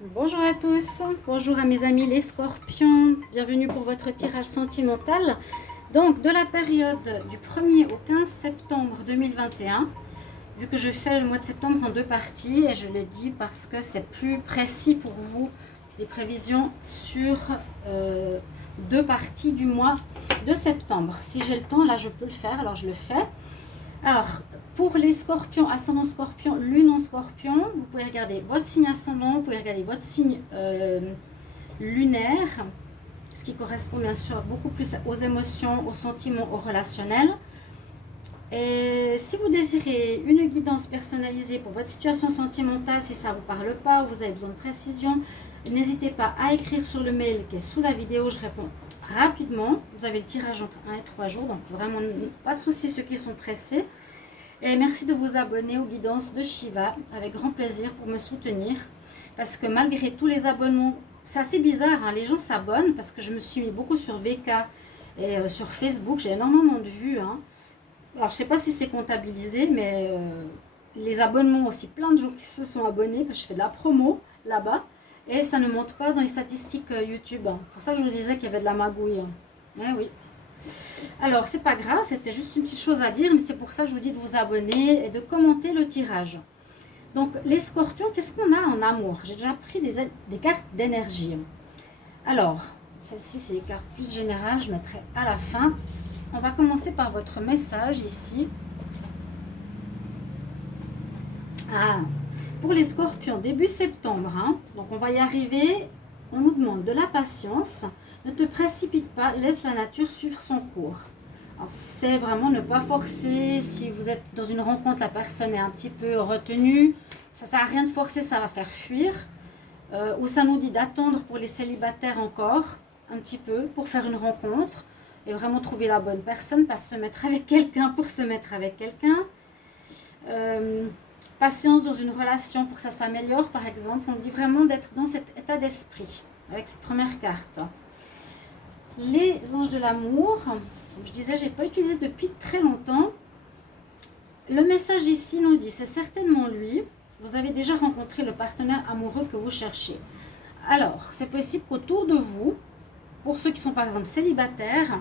Bonjour à tous, bonjour à mes amis les scorpions, bienvenue pour votre tirage sentimental. Donc de la période du 1er au 15 septembre 2021, vu que je fais le mois de septembre en deux parties, et je l'ai dit parce que c'est plus précis pour vous, les prévisions sur deux parties du mois de septembre. Si j'ai le temps, là je peux le faire, alors je le fais. Alors, pour les scorpions, ascendant scorpion, lune en scorpion, vous pouvez regarder votre signe ascendant, vous pouvez regarder votre signe lunaire, ce qui correspond bien sûr beaucoup plus aux émotions, aux sentiments, au relationnel. Et si vous désirez une guidance personnalisée pour votre situation sentimentale, si ça ne vous parle pas ou vous avez besoin de précision, n'hésitez pas à écrire sur le mail qui est sous la vidéo, je réponds rapidement. Vous avez le tirage entre 1 et 3 jours, donc vraiment pas de soucis ceux qui sont pressés. Et merci de vous abonner aux guidances de Shiva, avec grand plaisir pour me soutenir. Parce que malgré tous les abonnements, c'est assez bizarre, hein, les gens s'abonnent parce que je me suis mis beaucoup sur VK et sur Facebook, j'ai énormément de vues. Hein. Alors je ne sais pas si c'est comptabilisé, mais les abonnements aussi, plein de gens qui se sont abonnés, parce que je fais de la promo là-bas. Et ça ne monte pas dans les statistiques YouTube. Hein. C'est pour ça que je vous disais qu'il y avait de la magouille. Hein. Eh oui. Alors, c'est pas grave, c'était juste une petite chose à dire, mais c'est pour ça que je vous dis de vous abonner et de commenter le tirage. Donc, les scorpions, qu'est-ce qu'on a en amour? J'ai déjà pris des cartes d'énergie. Alors, celle-ci, c'est les cartes plus générales, je mettrai à la fin. On va commencer par votre message ici. Ah, pour les scorpions, début septembre, hein, donc on va y arriver, on nous demande de la patience, ne te précipite pas, laisse la nature suivre son cours. C'est vraiment ne pas forcer, si vous êtes dans une rencontre, la personne est un petit peu retenue, ça ne sert à rien de forcer, ça va faire fuir, ou ça nous dit d'attendre pour les célibataires encore, un petit peu, pour faire une rencontre, et vraiment trouver la bonne personne, pas se mettre avec quelqu'un pour se mettre avec quelqu'un. Patience dans une relation pour que ça s'améliore, par exemple. On dit vraiment d'être dans cet état d'esprit avec cette première carte. Les anges de l'amour, je disais, j'ai pas utilisé depuis très longtemps. Le message ici nous dit, c'est certainement lui. Vous avez déjà rencontré le partenaire amoureux que vous cherchez. Alors, c'est possible qu'autour de vous, pour ceux qui sont par exemple célibataires,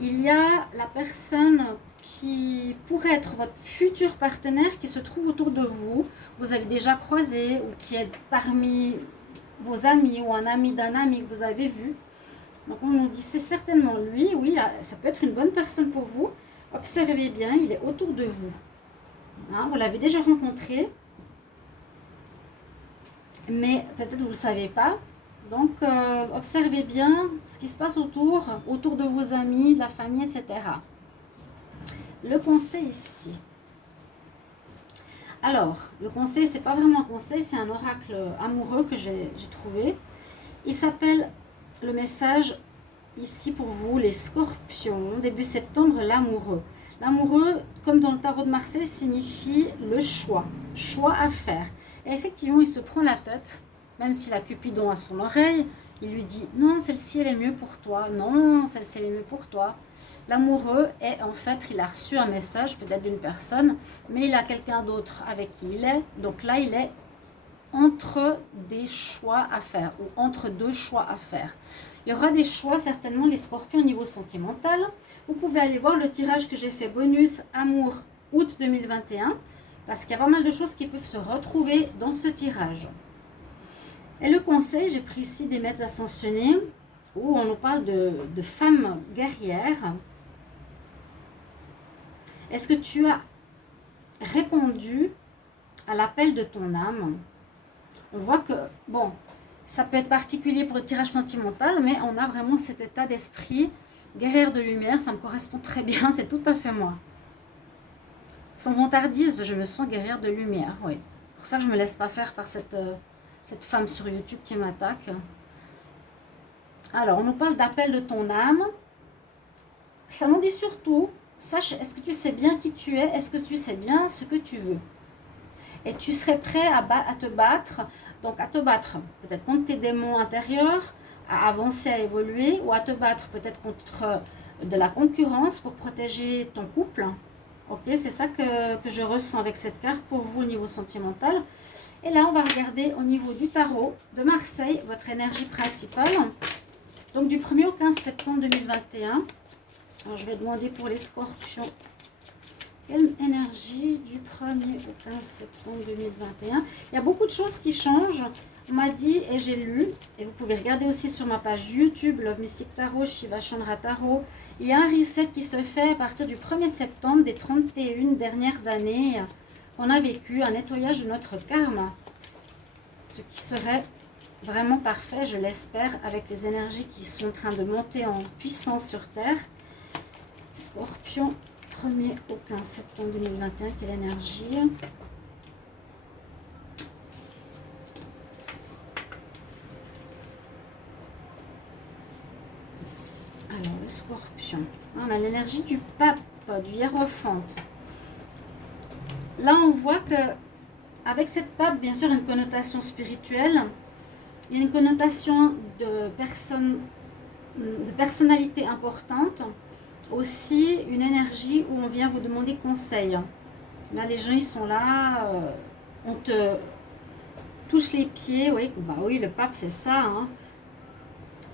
il y a la personne qui pourrait être votre futur partenaire qui se trouve autour de vous, vous avez déjà croisé ou qui est parmi vos amis ou un ami d'un ami que vous avez vu. Donc on nous dit c'est certainement lui, oui, ça peut être une bonne personne pour vous. Observez bien, il est autour de vous. Hein, vous l'avez déjà rencontré, mais peut-être vous ne le savez pas. Donc observez bien ce qui se passe autour de vos amis, de la famille, etc. Le conseil ici. Alors, le conseil, c'est pas vraiment un conseil, c'est un oracle amoureux que j'ai trouvé. Il s'appelle, le message ici pour vous, les scorpions, début septembre, l'amoureux. L'amoureux, comme dans le tarot de Marseille, signifie le choix à faire. Et effectivement, il se prend la tête, même s'il a Cupidon à son oreille, il lui dit, non, celle-ci, elle est mieux pour toi, non, celle-ci, elle est mieux pour toi. L'amoureux est en fait, il a reçu un message peut-être d'une personne, mais il a quelqu'un d'autre avec qui il est. Donc là, il est entre des choix à faire ou entre deux choix à faire. Il y aura des choix certainement les scorpions au niveau sentimental. Vous pouvez aller voir le tirage que j'ai fait bonus amour août 2021 parce qu'il y a pas mal de choses qui peuvent se retrouver dans ce tirage. Et le conseil, j'ai pris ici des maîtres ascensionnés où on nous parle de femmes guerrières. Est-ce que tu as répondu à l'appel de ton âme? On voit que, bon, ça peut être particulier pour le tirage sentimental, mais on a vraiment cet état d'esprit. Guerrière de lumière, ça me correspond très bien, c'est tout à fait moi. Sans vantardise, je me sens guerrière de lumière, oui. C'est pour ça que je ne me laisse pas faire par cette femme sur YouTube qui m'attaque. Alors, on nous parle d'appel de ton âme. Ça nous dit surtout, sache, est-ce que tu sais bien qui tu es? Est-ce que tu sais bien ce que tu veux? Et tu serais prêt à te battre, donc à te battre peut-être contre tes démons intérieurs, à avancer, à évoluer, ou à te battre peut-être contre de la concurrence pour protéger ton couple. Ok, c'est ça que je ressens avec cette carte pour vous au niveau sentimental. Et là, on va regarder au niveau du tarot de Marseille, votre énergie principale. Donc du 1er au 15 septembre 2021. Alors, je vais demander pour les scorpions. Quelle énergie du 1er au 15 septembre 2021. Il y a beaucoup de choses qui changent. On m'a dit et j'ai lu, et vous pouvez regarder aussi sur ma page YouTube, Love Mystic Tarot, Shiva Chandra Tarot. Il y a un reset qui se fait à partir du 1er septembre des 31 dernières années qu'on a vécu, un nettoyage de notre karma. Ce qui serait vraiment parfait, je l'espère, avec les énergies qui sont en train de monter en puissance sur Terre. Scorpion, 1er au 15 septembre 2021, quelle énergie? Alors, le scorpion. On a l'énergie du pape, du hiérophante. Là, on voit que avec cette pape, bien sûr, une connotation spirituelle. Il y a une connotation de personnalité importante. Aussi, une énergie où on vient vous demander conseil. Là, les gens, ils sont là. On te touche les pieds. Oui, bah oui, le pape, c'est ça. Hein.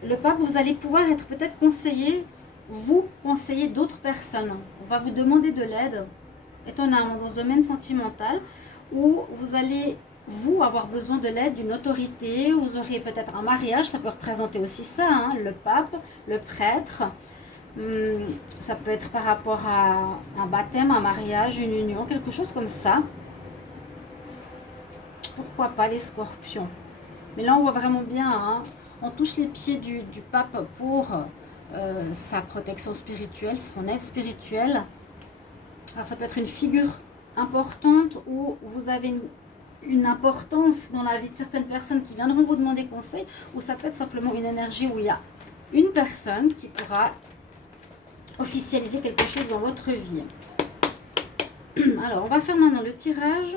Le pape, vous allez pouvoir être peut-être conseillé, vous conseiller d'autres personnes. On va vous demander de l'aide, étonnamment, dans ce domaine sentimental, où vous allez, vous, avoir besoin de l'aide d'une autorité. Vous aurez peut-être un mariage, ça peut représenter aussi ça, hein, le pape, le prêtre. Ça peut être par rapport à un baptême, un mariage, une union, quelque chose comme ça. Pourquoi pas les scorpions? Mais là, on voit vraiment bien, hein, on touche les pieds du pape pour sa protection spirituelle, son aide spirituelle. Alors, ça peut être une figure importante où vous avez une importance dans la vie de certaines personnes qui viendront vous demander conseil, ou ça peut être simplement une énergie où il y a une personne qui pourra officialiser quelque chose dans votre vie. Alors, on va faire maintenant le tirage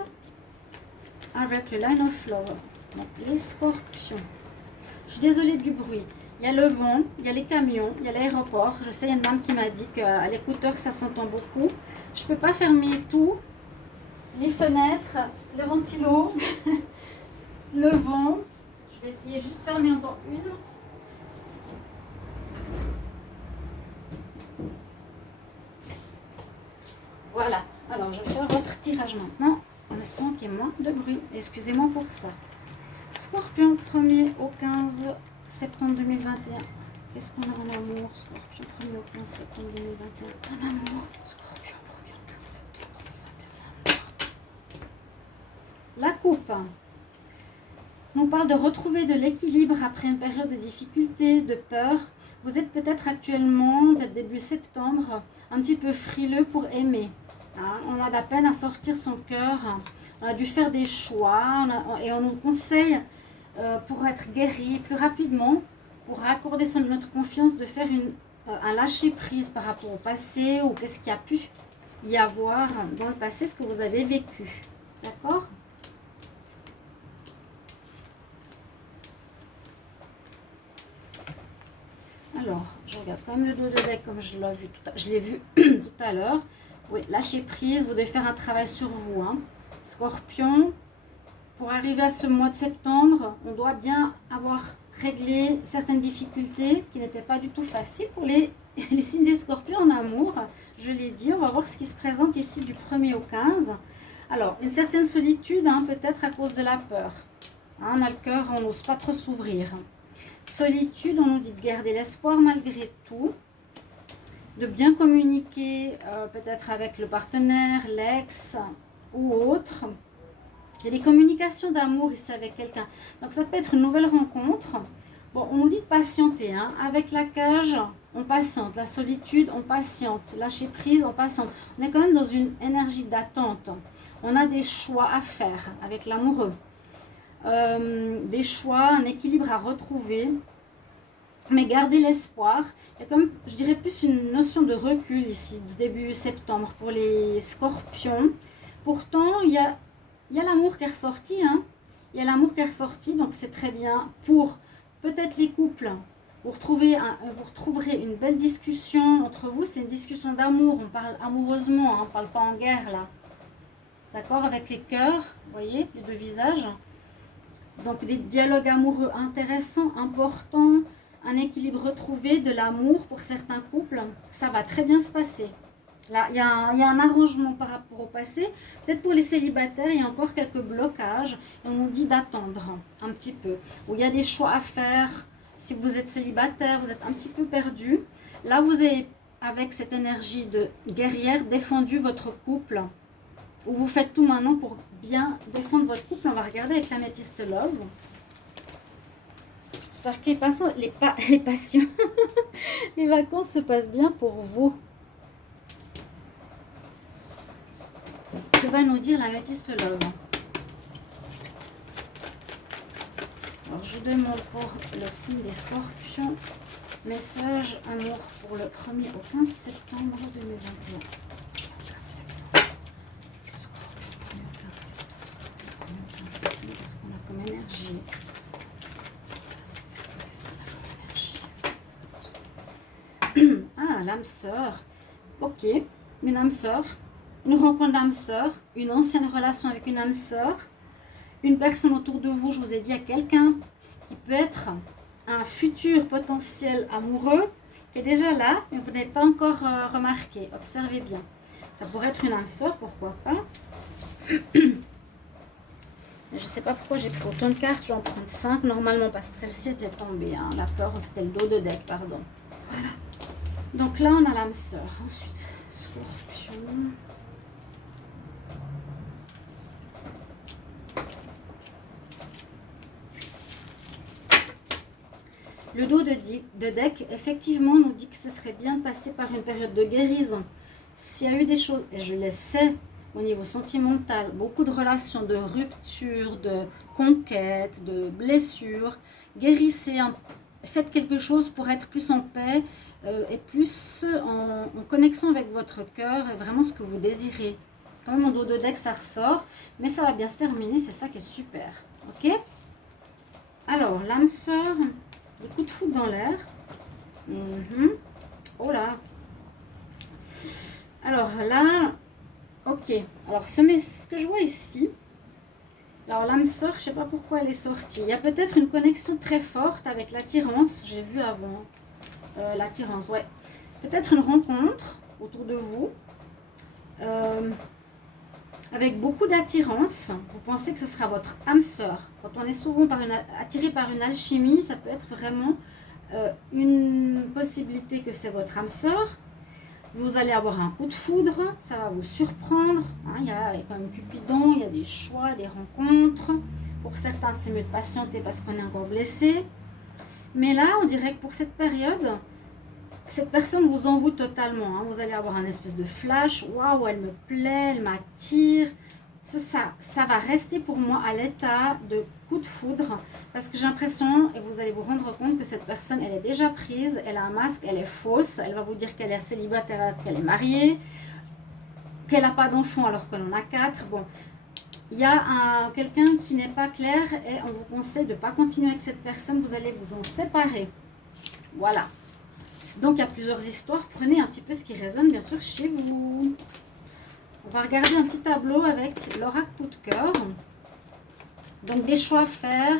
avec le Line of Love. Donc, les scorpions. Je suis désolée du bruit. Il y a le vent, il y a les camions, il y a l'aéroport. Je sais, il y a une dame qui m'a dit qu'à l'écouteur, ça s'entend beaucoup. Je ne peux pas fermer tout. Les fenêtres, le ventilo, le vent. Je vais essayer juste de fermer encore une. Voilà. Alors, je vais faire votre tirage maintenant en espérant qu'il y ait moins de bruit. Excusez-moi pour ça. Scorpion, 1er au 15 septembre 2021. Qu'est-ce qu'on a en amour? Scorpion, 1er au 15 septembre 2021. En amour. Scorpion, 1er au 15 septembre 2021. La coupe nous parle de retrouver de l'équilibre après une période de difficulté, de peur. Vous êtes peut-être actuellement, début septembre, un petit peu frileux pour aimer. Hein, on a de la peine à sortir son cœur. On a dû faire des choix et on nous conseille pour être guéri plus rapidement, pour raccorder notre confiance, de faire un lâcher-prise par rapport au passé ou qu'est-ce qu'il y a pu y avoir dans le passé, ce que vous avez vécu. D'accord? Alors, je regarde quand même le dos de deck comme je l'ai vu tout à l'heure. Oui, lâcher prise, vous devez faire un travail sur vous. Hein. Scorpion, pour arriver à ce mois de septembre, on doit bien avoir réglé certaines difficultés qui n'étaient pas du tout faciles pour les signes des scorpions en amour. Je l'ai dit, on va voir ce qui se présente ici du 1er au 15. Alors, une certaine solitude, hein, peut-être à cause de la peur. Hein, on a le cœur, on n'ose pas trop s'ouvrir. Solitude, on nous dit de garder l'espoir malgré tout. De bien communiquer peut-être avec le partenaire, l'ex ou autre. Il y a des communications d'amour ici avec quelqu'un. Donc ça peut être une nouvelle rencontre. Bon, on nous dit de patienter. Hein. Avec la cage, on patiente. La solitude, on patiente. Lâcher prise, on patiente. On est quand même dans une énergie d'attente. On a des choix à faire avec l'amoureux. Des choix, un équilibre à retrouver. Mais gardez l'espoir. Il y a comme, je dirais, plus une notion de recul ici, début septembre, pour les scorpions. Pourtant, il y a l'amour qui est ressorti. Hein. Il y a l'amour qui est ressorti, donc c'est très bien. Pour peut-être les couples, vous retrouverez une belle discussion entre vous. C'est une discussion d'amour. On parle amoureusement, hein, on ne parle pas en guerre là. d'accord, avec les cœurs, vous voyez, les deux visages. Donc des dialogues amoureux intéressants, importants, un équilibre retrouvé, de l'amour pour certains couples, ça va très bien se passer. Là, il y a un arrangement par rapport au passé. Peut-être pour les célibataires, il y a encore quelques blocages. Et on nous dit d'attendre un petit peu. Où il y a des choix à faire. Si vous êtes célibataire, vous êtes un petit peu perdu. Là, vous avez, avec cette énergie de guerrière, défendu votre couple. Ou vous faites tout maintenant pour bien défendre votre couple. On va regarder avec l'améthyste love. J'espère que les passions, les vacances se passent bien pour vous. Que va nous dire l'améthyste love? Alors, je demande pour le signe des scorpions, message amour pour le 1er au 15 septembre 2021. 15 septembre. Scorpion, 1er au 15 septembre. 1er au 15 septembre, qu'est-ce qu'on a comme énergie? Qu'est-ce qu'on a comme énergie? Ah, l'âme sœur. Ok, une âme sœur. Une rencontre d'âme sœur, une ancienne relation avec une âme sœur, une personne autour de vous, je vous ai dit, à quelqu'un qui peut être un futur potentiel amoureux qui est déjà là, mais vous n'avez pas encore remarqué. Observez bien. Ça pourrait être une âme sœur, pourquoi pas. Je ne sais pas pourquoi j'ai pris autant de cartes, je vais en prendre 5 normalement parce que celle-ci était tombée. Hein. La peur, c'était le dos de deck, pardon. Voilà. Donc là, on a l'âme sœur. Ensuite, scorpion. Le dos de deck, effectivement, nous dit que ce serait bien de passer par une période de guérison. S'il y a eu des choses, et je le sais, au niveau sentimental, beaucoup de relations, de rupture, de conquête, de blessures, guérissez, faites quelque chose pour être plus en paix et plus en connexion avec votre cœur et vraiment ce que vous désirez. Quand même, mon dos de deck, ça ressort, mais ça va bien se terminer, c'est ça qui est super. Ok? Alors, l'âme sœur... Le coup de foudre dans l'air. Oh là. Alors là, ok. Alors ce que je vois ici, alors l'âme sœur, je ne sais pas pourquoi elle est sortie. Il y a peut-être une connexion très forte avec l'attirance. J'ai vu avant. L'attirance, ouais. Peut-être une rencontre autour de vous. Avec beaucoup d'attirance, vous pensez que ce sera votre âme sœur. Quand on est souvent attiré par une alchimie, ça peut être vraiment une possibilité que c'est votre âme sœur. Vous allez avoir un coup de foudre, ça va vous surprendre. Hein, il y a quand même Cupidon, il y a des choix, des rencontres. Pour certains, c'est mieux de patienter parce qu'on est encore blessé. Mais là, on dirait que pour cette période, cette personne vous envoûte totalement. Hein. Vous allez avoir un espèce de flash. Waouh, elle me plaît, elle m'attire. Ça va rester pour moi à l'état de coup de foudre. Parce que j'ai l'impression, et vous allez vous rendre compte que cette personne, elle est déjà prise. Elle a un masque, elle est fausse. Elle va vous dire qu'elle est célibataire alors qu'elle est mariée. Qu'elle n'a pas d'enfant alors qu'elle en a 4. Bon, il y a quelqu'un qui n'est pas clair et on vous conseille de ne pas continuer avec cette personne. Vous allez vous en séparer. Voilà. Donc, il y a plusieurs histoires. Prenez un petit peu ce qui résonne, bien sûr, chez vous. On va regarder un petit tableau avec l'oracle coup de cœur. Donc, des choix à faire.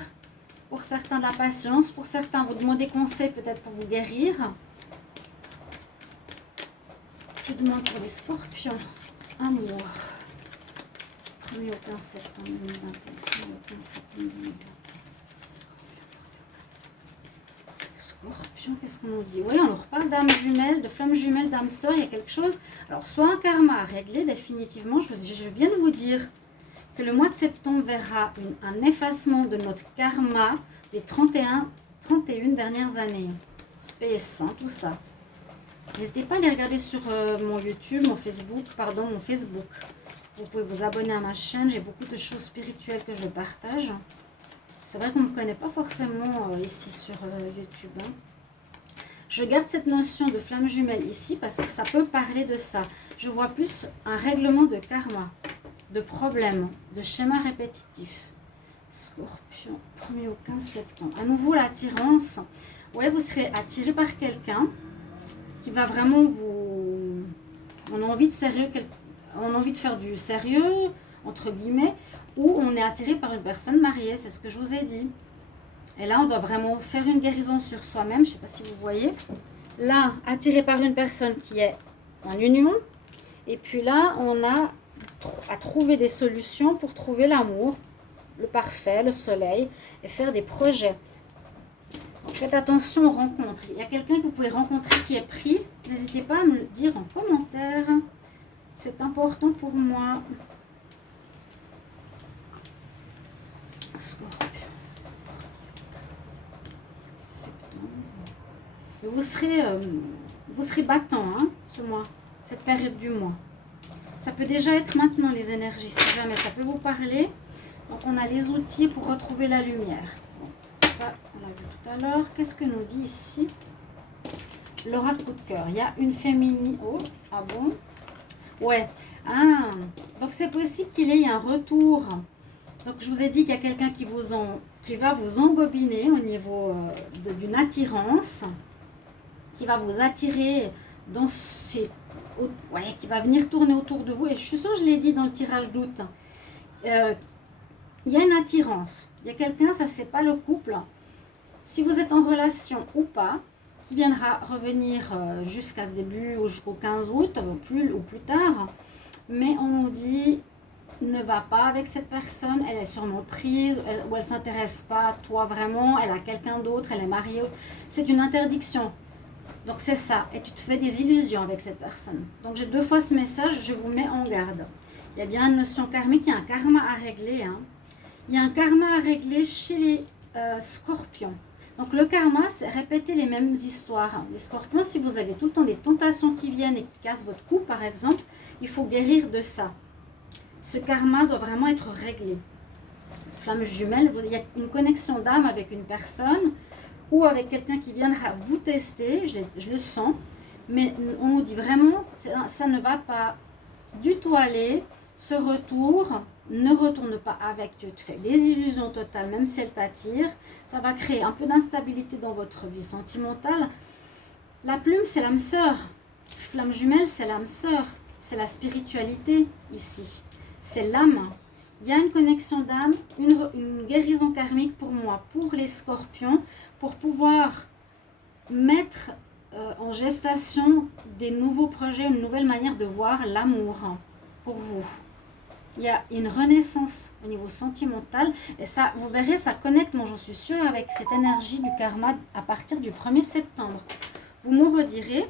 Pour certains, de la patience. Pour certains, vous demandez conseil peut-être pour vous guérir. Je demande pour les scorpions. Amour. 1er au 15 septembre 2021. 1er au 15 septembre 2021. Scorpion, qu'est-ce qu'on nous dit? Oui, on leur parle d'âme jumelle, de flamme jumelle, d'âme sœur, il y a quelque chose. Alors, soit un karma à régler définitivement, je viens de vous dire que le mois de septembre verra un effacement de notre karma des 31 dernières années. Space, hein, tout ça. N'hésitez pas à les regarder sur mon YouTube, mon Facebook. Vous pouvez vous abonner à ma chaîne, j'ai beaucoup de choses spirituelles que je partage. C'est vrai qu'on ne me connaît pas forcément ici sur YouTube. Hein. Je garde cette notion de flamme jumelle ici parce que ça peut parler de ça. Je vois plus un règlement de karma, de problèmes, de schémas répétitifs. Scorpion, 1er au 15 septembre. À nouveau, l'attirance. Ouais, vous serez attiré par quelqu'un qui va vraiment vous... On a envie de sérieux, on a envie de faire du sérieux. entre guillemets, ou on est attiré par une personne mariée, c'est ce que je vous ai dit. Et là, on doit vraiment faire une guérison sur soi-même, je ne sais pas si vous voyez. Là, attiré par une personne qui est en union. Et puis là, on a à trouver des solutions pour trouver l'amour, le parfait, le soleil, et faire des projets. Donc faites attention aux rencontres. Il y a quelqu'un que vous pouvez rencontrer qui est pris. N'hésitez pas à me le dire en commentaire. C'est important pour moi. Scorpion. Septembre. Vous serez battant hein, ce mois, cette période du mois. Ça peut déjà être maintenant les énergies, si jamais ça peut vous parler. Donc on a les outils pour retrouver la lumière. Bon, ça, on l'a vu tout à l'heure. Qu'est-ce que nous dit ici l'oracle coup de cœur? Il y a une féminine. Oh, ah bon? Ouais. Ah, donc c'est possible qu'il y ait un retour. Donc je vous ai dit qu'il y a quelqu'un qui va vous embobiner au niveau d'une attirance, qui va vous attirer dans ces... Ouais, qui va venir tourner autour de vous. Et je suis sûre, je l'ai dit dans le tirage d'août. Il y a une attirance. Il y a quelqu'un, ça c'est pas le couple. Si vous êtes en relation ou pas, qui viendra revenir jusqu'à ce début ou jusqu'au 15 août, ou plus tard. Mais on nous dit, ne va pas avec cette personne, elle est sûrement prise, ou elle ne s'intéresse pas à toi vraiment, elle a quelqu'un d'autre, elle est mariée. C'est une interdiction. Donc c'est ça, et tu te fais des illusions avec cette personne. Donc j'ai 2 fois ce message, je vous mets en garde. Il y a bien une notion karmique, il y a un karma à régler. Hein. Il y a un karma à régler chez les scorpions. Donc le karma, c'est répéter les mêmes histoires. Les scorpions, si vous avez tout le temps des tentations qui viennent et qui cassent votre cou, par exemple, il faut guérir de ça. Ce karma doit vraiment être réglé. Flamme jumelle, il y a une connexion d'âme avec une personne ou avec quelqu'un qui viendra vous tester, je le sens, mais on nous dit vraiment, ça ne va pas du tout aller, ce retour, ne retourne pas avec, tu te fais des illusions totales, même si elle t'attire, ça va créer un peu d'instabilité dans votre vie sentimentale. La plume, c'est l'âme sœur, flamme jumelle, c'est l'âme sœur, c'est la spiritualité ici, c'est l'âme. Il y a une connexion d'âme, une guérison karmique pour moi, pour les scorpions, pour pouvoir mettre en gestation des nouveaux projets, une nouvelle manière de voir l'amour pour vous. Il y a une renaissance au niveau sentimental et ça, vous verrez, ça connecte, moi j'en suis sûre, avec cette énergie du karma à partir du 1er septembre. Vous me redirez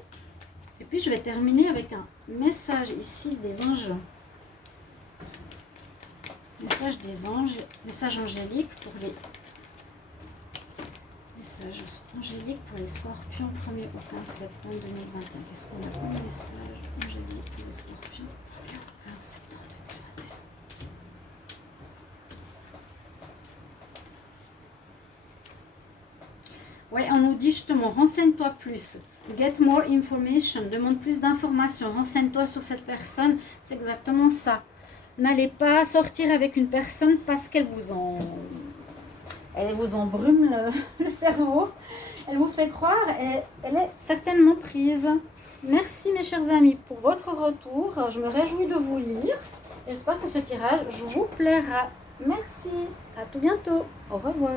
et puis je vais terminer avec un message ici des anges. Message des anges, message angélique pour les messages angéliques pour les scorpions 1er au 15 septembre 2021. Qu'est-ce qu'on a comme message angélique pour les scorpions 15 septembre 2021? Oui, on nous dit justement, renseigne-toi plus. Get more information. Demande plus d'informations. Renseigne-toi sur cette personne. C'est exactement ça. N'allez pas sortir avec une personne parce qu'elle vous embrume le cerveau. Elle vous fait croire et elle est certainement prise. Merci mes chers amis pour votre retour. Je me réjouis de vous lire. J'espère que ce tirage vous plaira. Merci. À tout bientôt. Au revoir.